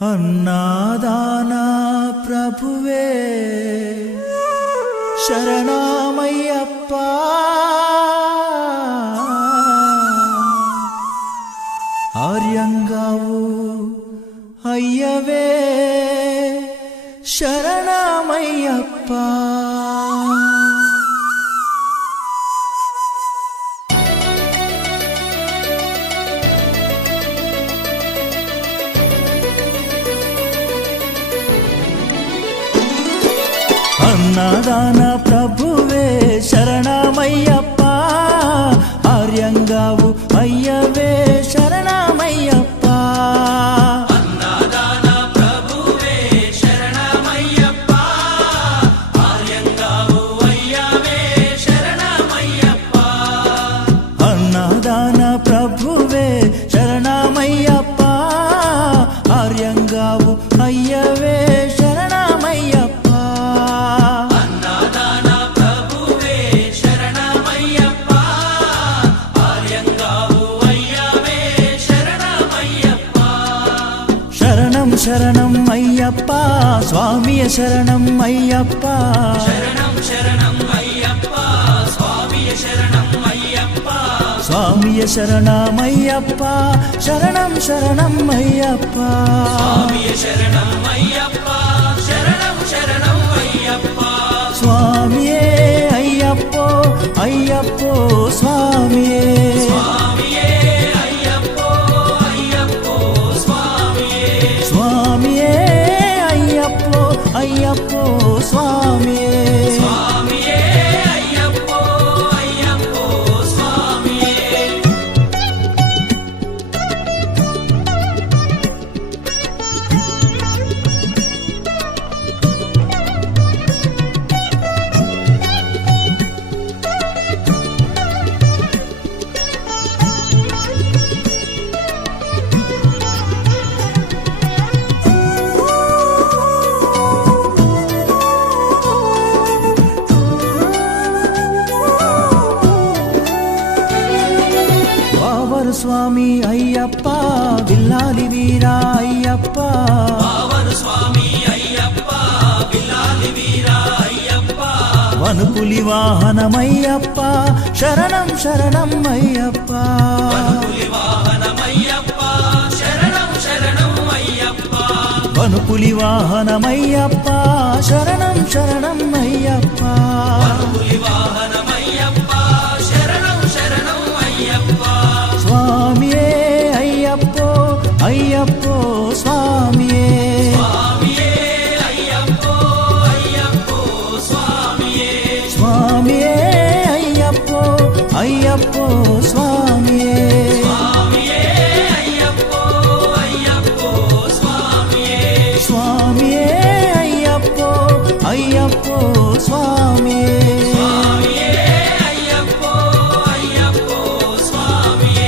అన్నాదానా ప్రభువే శరణమయ్యప్ప ఆర్యంగావు అయ్యవే శరణమయ్యప్ప అన్నదాన ప్రభువే శరణమయ్యప్ప ఆర్యంగావు అయ్యవే శరణమయ్యప్ప అన్నదాన ప్రభువే శరణమయ్యప్ప ఆర్యంగావు అయ్యవే శరణమయ్యప్ప అన్నదాన ప్రభువే శరణమయ్యప్ప ఆర్యంగావు అయ్యవే శరణం అయ్యప్ప స్వామియ శరణం అయ్యప్ప శరణం శరణం అయ్యప్ప స్వామియ శరణం అయ్యప్ప స్వామియ శరణమయ్యప్ప శరణం శరణం అయ్యప్ప స్వామియ శరణం అయ్యప్ప శరణం శరణం అయ్యప్ప స్వామియే అయ్యప్పో అయ్యప్పో స్వామియే స్వామియే అయ్యప్పో అయ్యప్పో స్వామియే స్వామియే అయ్యప్పో అయ్యప్పో స్వామియే స్వామియే అయ్యప్పో అయ్యప్పో స్వామియే స్వామి అయ్యప్ప విల్లాలి వీరా అయ్యప్ప పావన స్వామి అయ్యప్ప విల్లాలి వీరా అయ్యప్ప వనుపులి వాహనమయ్యప్ప శరణం శరణం అయ్యప్ప వనుపులి వాహనమయ్యప్ప శరణం శరణం అయ్యప్ప వనుపులి వాహనమయ్యప్ప శరణం శరణం అయ్యప్ప వనుపులి వాహనమయ్యప్ప శరణం శరణం అయ్యప్ప స్వామియే అయ్యప్పో అయ్యప్పో స్వామియే స్వామియే అయ్యప్పో అయ్యప్పో స్వామియే స్వామియే అయ్యప్పో అయ్యప్పో స్వామియే స్వామియే అయ్యప్పో అయ్యప్పో స్వామియే స్వామియే అయ్యప్పో అయ్యప్పో స్వామియే స్వామియే అయ్యప్పో అయ్యప్పో స్వామియే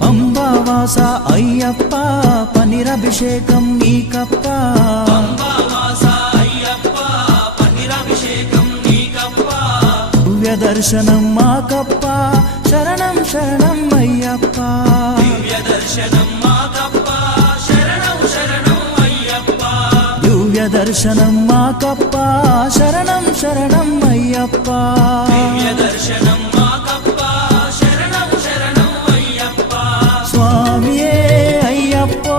పంబావాస అయ్యప్ప పనిరభిషేకం నీకప్ప పంబావాస అయ్యప్ప పన్నీరాభిషేకం నీకప్ప దివ్య దర్శనం మాకప్ప శరణం శరణం అయ్యప్ప దివ్య దర్శనం మాకప్ప శరణం శరణం అయ్యప్ప దివ్య దర్శనం మాకప్ప శరణం శరణం అయ్యప్ప దివ్య దర్శనం మాకప్ప శరణం శరణం అయ్యప్ప స్వామియే అయ్యప్పో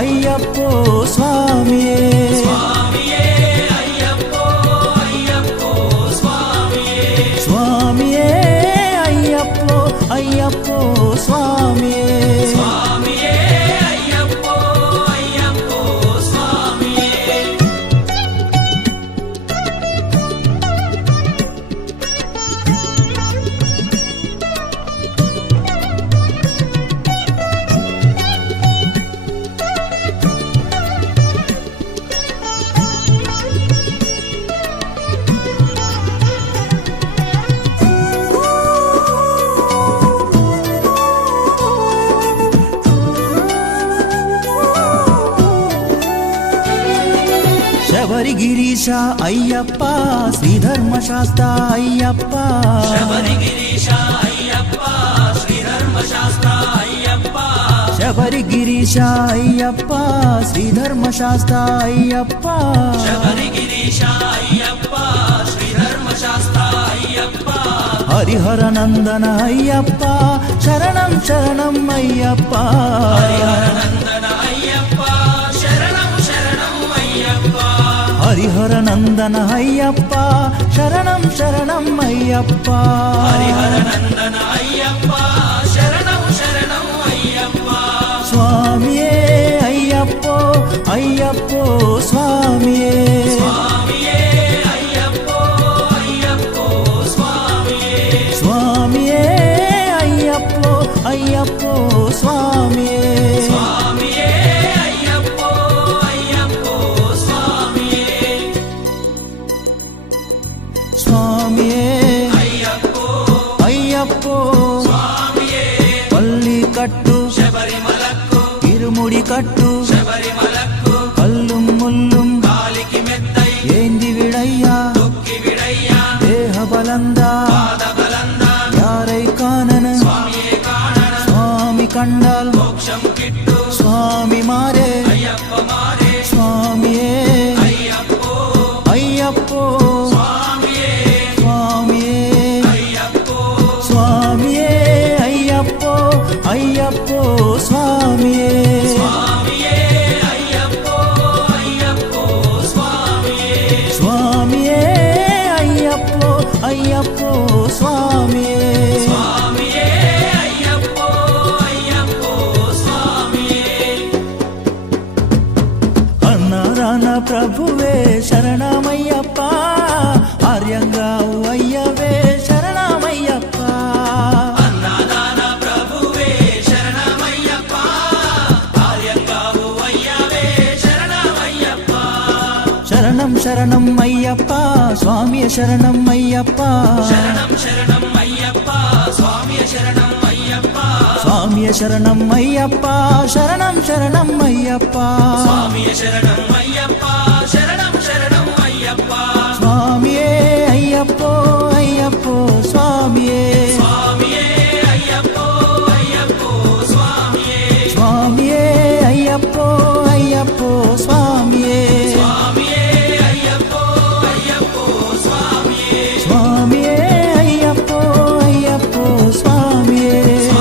అయ్యప్పో స్వామియే స్వామియే అయ్యప్పో అయ్యప్పో స్వామియే స్వామియే అయ్యప్పో అయ్యప్పో స్వామియే స్వామియే అయ్యప్పో అయ్యప్పో స్వామియే శబరిగిరీశ అయ్యప్ప శ్రీధర్మశాస్త్ర అయ్యప్ప శబరిగిరీశ అయ్యప్ప శ్రీధర్మశాస్త్ర అయ్యప్ప శబరిగిరీశ అయ్యప్ప శ్రీధర్మశాస్త్ర అయ్యప్ప శబరిగిరీశ అయ్యప్ప శ్రీధర్మశాస్త్ర అయ్యప్ప హరిహర నందన అయ్యప్ప శరణం శరణం అయ్యప్ప హరిహర నందన అయ్యప్ప శరణం శరణం అయ్యప్ప హరిహర నందన అయ్యప్ప శరణం శరణం అయ్యప్ప హరిహర నందన అయ్యప్ప శరణం శరణం అయ్యప్ప స్వామియే అయ్యప్పో అయ్యప్పో స్వామియే స్వామియే అయ్యప్పో అయ్యప్పో స్వామియే స్వామియే అయ్యప్పో అయ్యప్పో స్వామియే స్వామియే అయ్యప్పో అయ్యప్పో స్వామియే స్వామియే అయ్యప్పో అయ్యప్పో స్వామియే పల్లి కట్టు శబరిమలకు ఇరుముడి కట్టు శబరిమలకు కల్లుం ముల్లుం కాలికి మెత్తై ఏంది విడయ్యా తొక్కి విడయ్యా దేహ బలందా పాద బలందా యారై కానన స్వామియే కాణన స్వామి కండాల్ మోక్షం కిట్టు స్వామి మారే అయ్యప్ప మారే స్వామియే అయ్యప్పో అయ్యప్పో స్వామియే స్వామియే అయ్యప్పో స్వామియే అయ్యప్పో అయ్యప్పో స్వామియే స్వామియే అయ్యప్పో అయ్యప్పో స్వామియే స్వామియే అయ్యప్పో అయ్యప్పో స్వామియే స్వామియే అయ్యప్పో అయ్యప్పో స్వామియే అన్నారాన ప్రభువే శరణమయ్యప్ప ఆర్యంగా అయ్యవే శరణమయ్యప్ప అన్నదాన ప్రభువే శరణమయ్యప్ప కార్యంగావు అయ్యవే శరణమయ్యప్ప శరణం శరణం అయ్యప్ప స్వామియ శరణం అయ్యప్ప శరణం శరణం అయ్యప్ప స్వామియ శరణం అయ్యప్ప స్వామియ శరణం అయ్యప్ప శరణం శరణం అయ్యప్ప స్వామియ శరణం